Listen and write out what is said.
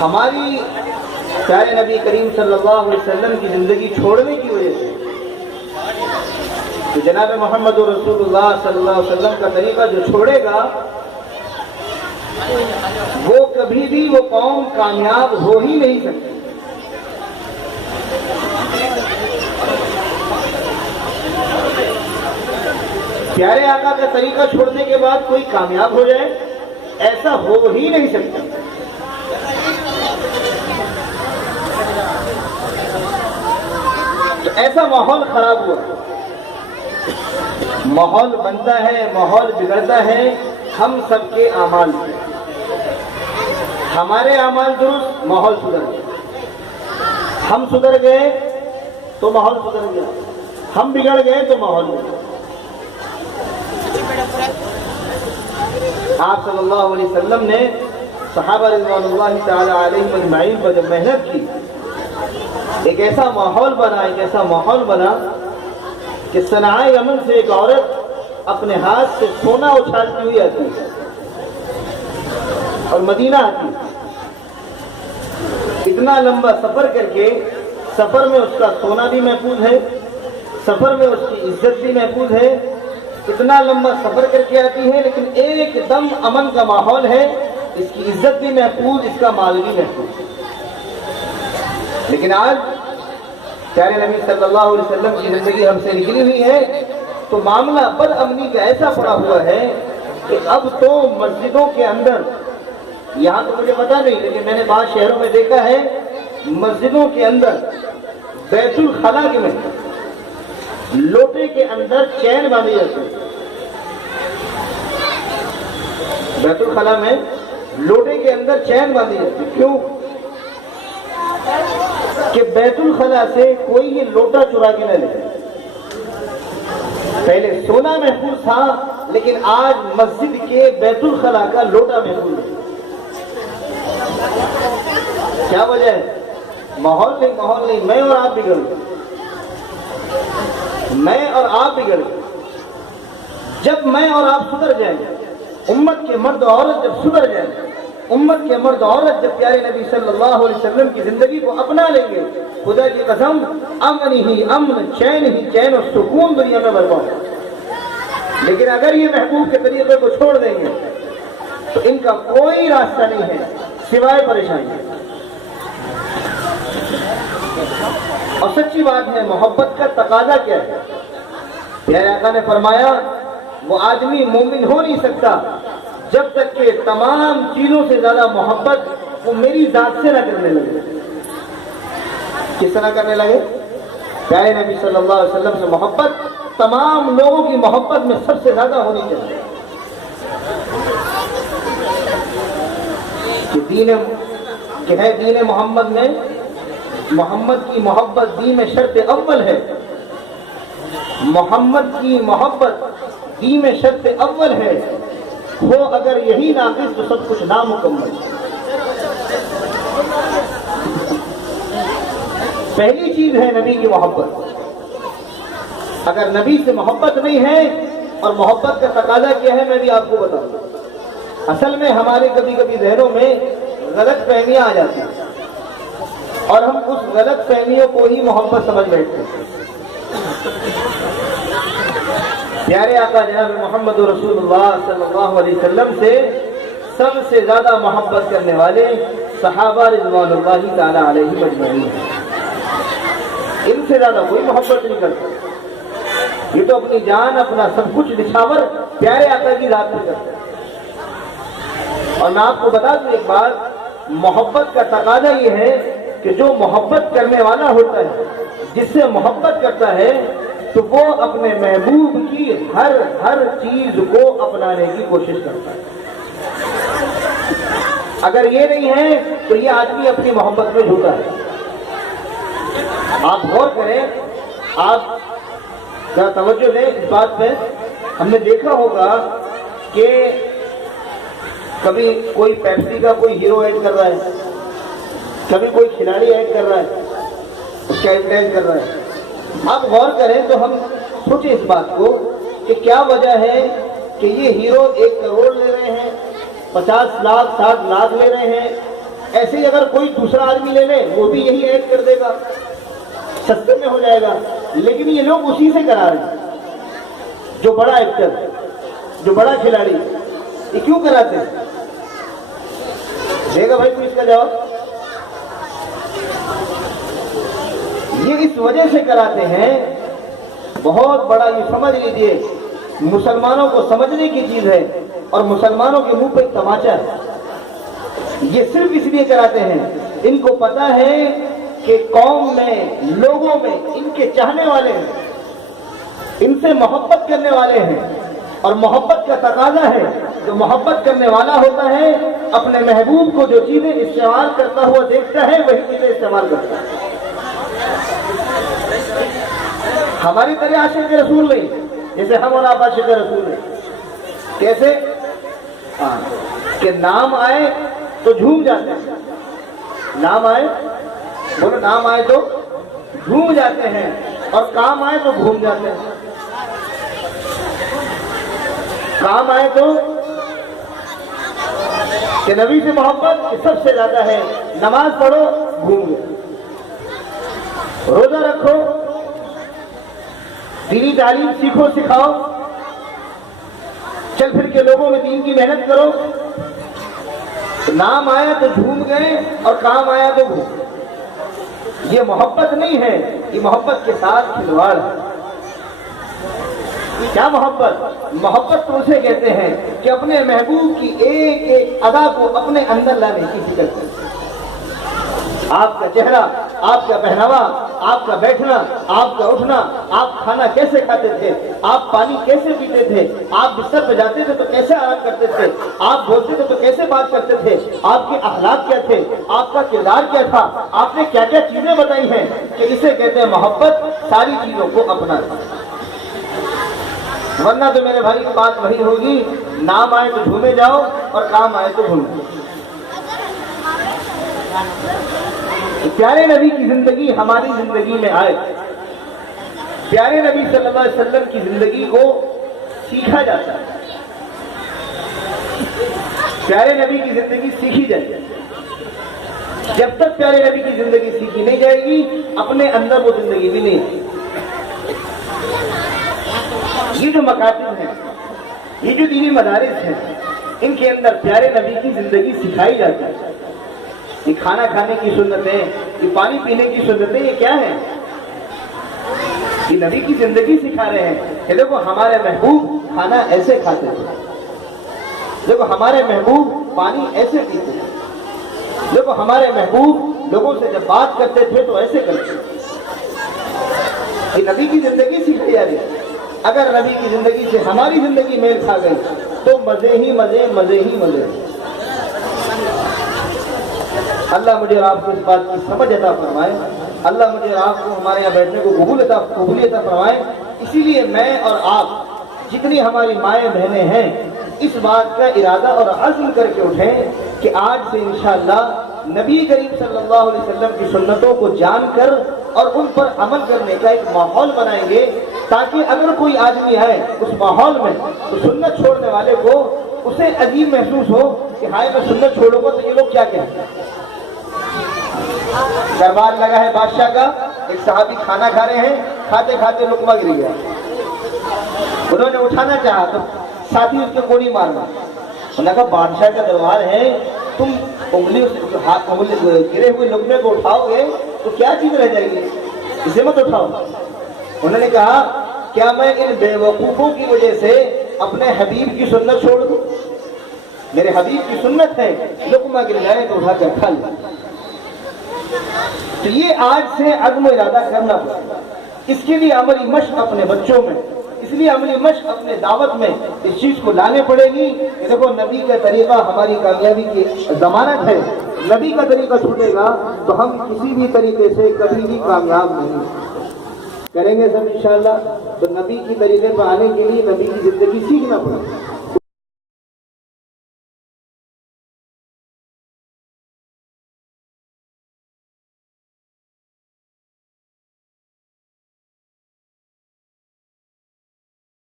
ہماری پیارے نبی کریم صلی اللہ علیہ وسلم کی زندگی چھوڑنے کی وجہ سے کہ جناب محمد رسول اللہ صلی اللہ علیہ وسلم کا طریقہ جو چھوڑے گا وہ کبھی بھی وہ قوم کامیاب ہو ہی نہیں سکتی۔ پیارے آقا کا طریقہ چھوڑنے کے بعد کوئی کامیاب ہو جائے ایسا ہو ہی نہیں سکتا۔ تو ایسا ماحول خراب ہوا، ماحول بنتا ہے، ماحول بگڑتا ہے ہم سب کے اعمال سے۔ ہمارے اعمال درست، ماحول سدھر گیا، ہم سدھر گئے تو ماحول سدھر گیا، ہم بگڑ گئے تو ماحول بگڑ گیا۔ آپ صلی اللہ علیہ وسلم نے صحابہ رضوان اللہ تعالی علیہم اجمعین پر جب محنت کی، ایک ایسا ماحول بنا کہ صنعاء یمن سے ایک عورت اپنے ہاتھ سے سونا اچھالتی ہوئی آتی ہے اور مدینہ آتی ہے۔ اتنا لمبا سفر کر کے، سفر میں اس کا سونا بھی محفوظ ہے، سفر میں اس کی عزت بھی محفوظ ہے، اتنا لمبا سفر کر کے آتی ہے، لیکن ایک دم امن کا ماحول ہے، اس کی عزت بھی محفوظ، اس کا مال بھی محفوظ۔ لیکن آج پیارے نبی صلی اللہ علیہ وسلم کی زندگی ہم سے نکلی ہوئی ہے تو معاملہ بد امنی کا ایسا پڑا ہوا ہے کہ اب تو مسجدوں کے اندر، یہاں تو مجھے پتا نہیں لیکن میں نے بعض شہروں میں دیکھا ہے، مسجدوں کے اندر بیت الخلا میں لوٹے کے اندر چین باندھی جاتی ہے۔ بیت الخلا میں لوٹے کے اندر چین باندھی جاتی ہے، کیوں؟ کہ بیت الخلا سے کوئی یہ لوٹا چرا کے نہ لے۔ پہلے سونا محفوظ تھا لیکن آج مسجد کے بیت الخلا کا لوٹا محفوظ ہے۔ کیا وجہ ہے؟ ماحول نہیں، میں اور آپ بگڑ گئے، میں اور آپ بگڑ گئے۔ جب میں اور آپ سدھر جائیں گے، امت کے مرد و عورت جب سدھر جائیں گے، امت کے مرد و عورت جب پیارے نبی صلی اللہ علیہ وسلم کی زندگی کو اپنا لیں گے، خدا کی قسم امن ہی امن، چین ہی چین اور سکون دنیا میں برپا ہوگا۔ لیکن اگر یہ محبوب کے طریقے کو چھوڑ دیں گے تو ان کا کوئی راستہ نہیں ہے سوائے پریشانی۔ اور سچی بات ہے، محبت کا تقاضا کیا ہے؟ پیارے آقا نے فرمایا وہ آدمی مومن ہو نہیں سکتا جب تک کہ تمام چیزوں سے زیادہ محبت وہ میری ذات سے نہ کرنے لگے۔ کس طرح کرنے لگے؟ پیارے نبی صلی اللہ علیہ وسلم سے محبت تمام لوگوں کی محبت میں سب سے زیادہ ہونی چاہیے۔ کہ دین محمد میں محمد کی محبت دین میں شرط اول ہے، محمد کی محبت دین میں شرط اول ہے، ہو اگر یہی ناقص تو سب کچھ نامکمل۔ پہلی چیز ہے نبی کی محبت۔ اگر نبی سے محبت نہیں ہے، اور محبت کا تقاضا کیا ہے میں بھی آپ کو بتاؤں گا۔ اصل میں ہمارے کبھی کبھی ذہنوں میں غلط فہمیاں آ جاتی ہیں اور ہم اس غلط فہمیوں کو ہی محبت سمجھ بیٹھتے ہیں۔ پیارے آقا جناب محمد رسول اللہ صلی اللہ علیہ وسلم سے سب سے زیادہ محبت کرنے والے صحابہ رضوان اللہ تعالی علیہم اجمعین ہیں۔ ان سے زیادہ کوئی محبت نہیں کرتا۔ یہ تو اپنی جان، اپنا سب کچھ نچھاور پیارے آقا کی ذات میں کرتا ہے۔ اور میں آپ کو بتا دوں ایک بات، محبت کا تقاضا یہ ہے کہ جو محبت کرنے والا ہوتا ہے، جس سے محبت کرتا ہے، تو وہ اپنے محبوب کی ہر چیز کو اپنانے کی کوشش کرتا ہے۔ اگر یہ نہیں ہے تو یہ آدمی اپنی محبت میں جھوٹا ہے۔ آپ غور کریں، آپ ذرا توجہ دیں اس بات پہ۔ ہم نے دیکھا ہوگا کہ کبھی کوئی پیپسی کا کوئی ہیرو ایڈ کر رہا ہے، کبھی کوئی کھلاڑی ایڈ کر رہا ہے، اس کا ایڈورٹائز کر رہا ہے۔ آپ غور کریں تو ہم سوچیں اس بات کو کہ کیا وجہ ہے کہ یہ ہیرو 1 کروڑ لے رہے ہیں، 50 لاکھ 60 لاکھ لے رہے ہیں، ایسے ہی اگر کوئی دوسرا آدمی لے لے وہ بھی یہی ایڈ کر دے گا, سستے میں ہو جائے گا. لیکن یہ لوگ اسی سے کرا رہے ہیں. جو بڑا ایکٹر, جو بڑا کھلاڑی, یہ کیوں کراتے ہیں؟ دے گا بھائی کوئی اس کا جواب؟ یہ اس وجہ سے کراتے ہیں, بہت بڑا, یہ سمجھ لیجئے مسلمانوں کو سمجھنے کی چیز ہے اور مسلمانوں کے منہ پہ ایک تماچا ہے. یہ صرف اس لیے کراتے ہیں, ان کو پتا ہے کہ قوم میں, لوگوں میں ان کے چاہنے والے ہیں, ان سے محبت کرنے والے ہیں, اور محبت کا تقاضا ہے جو محبت کرنے والا ہوتا ہے اپنے محبوب کو جو چیزیں استعمال کرتا ہوا دیکھتا ہے وہی چیزیں استعمال کرتا ہے. ہماری طرح عاشق رسول نہیں, جیسے ہم اور آپ عاشق رسول نہیں. کیسے؟ کہ نام آئے تو جھوم جاتے ہیں, نام آئے, بولو نام آئے تو جھوم جاتے ہیں, اور کام آئے تو گھوم جاتے ہیں. کام آئے تو کہ نبی سے محبت سب سے زیادہ ہے, نماز پڑھو گھوم گئے, روزہ رکھو, دینی تعلیم سیکھو سکھاؤ, چل پھر کے لوگوں میں دین کی محنت کرو. نام آیا تو جھوم گئے اور کام آیا تو گھوم گئے. یہ محبت نہیں ہے, یہ محبت کے ساتھ کھلواڑ ہے. کیا محبت؟ محبت تو اسے کہتے ہیں کہ اپنے محبوب کی ایک ایک ادا کو اپنے اندر لانے کی فکر کرتے ہیں. آپ کا چہرہ, آپ کا پہناوا, آپ کا بیٹھنا, آپ کا اٹھنا, آپ کھانا کیسے کھاتے تھے, آپ پانی کیسے پیتے تھے, آپ بستر پہ جاتے تھے تو کیسے آرام کرتے تھے, آپ بولتے تھے تو کیسے بات کرتے تھے, آپ کے اخلاق کیا تھے, آپ کا کردار کیا تھا, آپ نے کیا کیا چیزیں بتائی ہیں, کہ اسے کہتے ہیں محبت. ساری چیزوں کو اپنا, ورنہ تو میرے بھائی بات وہی ہوگی, نام آئے تو جھومے جاؤ اور کام آئے تو گھومے. پیارے نبی کی زندگی ہماری زندگی میں آئے, پیارے نبی صلی اللہ علیہ وسلم کی زندگی کو سیکھا جاتا ہے, پیارے نبی کی زندگی سیکھی جائے. جب تک پیارے نبی کی زندگی سیکھی نہیں جائے گی اپنے اندر وہ زندگی بھی نہیں آئے. یہ جو مکاتب ہیں, یہ جو دینی مدارس ہیں, ان کے اندر پیارے نبی کی زندگی سکھائی جاتی ہے. یہ کھانا کھانے کی سنتیں, یہ پانی پینے کی سنتیں, یہ کیا ہے؟ یہ نبی کی زندگی سکھا رہے ہیں کہ دیکھو ہمارے محبوب کھانا ایسے کھاتے تھے, دیکھو ہمارے محبوب پانی ایسے پیتے تھے, دیکھو ہمارے محبوب لوگوں سے جب بات کرتے تھے تو ایسے کرتے تھے. یہ نبی کی زندگی سکھائی جا رہی ہے. اگر نبی کی زندگی سے ہماری زندگی میل کھا گئی تو مزے ہی مزے, مزے ہی مزے. اللہ مجھے اور آپ کو اس بات کی سمجھ عطا فرمائے, اللہ مجھے اور آپ کو ہمارے یہاں بیٹھنے کو قبولیت عطا فرمائے. اسی لیے میں اور آپ جتنی ہماری مائیں بہنیں ہیں اس بات کا ارادہ اور عزم کر کے اٹھیں کہ آج سے انشاءاللہ نبی کریم صلی اللہ علیہ وسلم کی سنتوں کو جان کر اور ان پر عمل کرنے کا ایک ماحول بنائیں گے, تاکہ اگر کوئی آدمی آئے اس ماحول میں تو سنت چھوڑنے والے کو اسے عجیب محسوس ہو کہ ہائے میں سنت چھوڑوں گا تو یہ لوگ کیا کہیں گے. دربار لگا ہے بادشاہ کا, ایک صحابی کھانا کھا رہے ہیں, کھاتے کھاتے لقمہ گر گیا, انہوں نے اٹھانا چاہا تو ساتھی اس کے کوڑی مارنا. انہوں نے کہا بادشاہ کا دربار ہے, تم انگلی گرے ہوئے لقمے کو اٹھاؤ گے تو کیا چیز رہ جائے گی, اسے مت اٹھاؤ. انہوں نے کہا کیا میں ان بے وقوفوں کی وجہ سے اپنے حبیب کی سنت چھوڑ دوں؟ میرے حبیب کی سنت ہے لقمہ گر جائے تو اٹھا کر کھا لیں. تو یہ آج سے عزم و ارادہ کرنا پڑے گا. اس کے لیے عملی مشق اپنے بچوں میں, اس لیے عملی مشق اپنے دعوت میں اس چیز کو لانے پڑے گی کہ دیکھو نبی کا طریقہ ہماری کامیابی کی ضمانت ہے. نبی کا طریقہ چھوٹے گا تو ہم کسی بھی طریقے سے کبھی بھی کامیاب نہیں کریں گے سب انشاءاللہ. تو نبی کی طریقے پر آنے کے لیے نبی کی زندگی سیکھنا پڑے گا.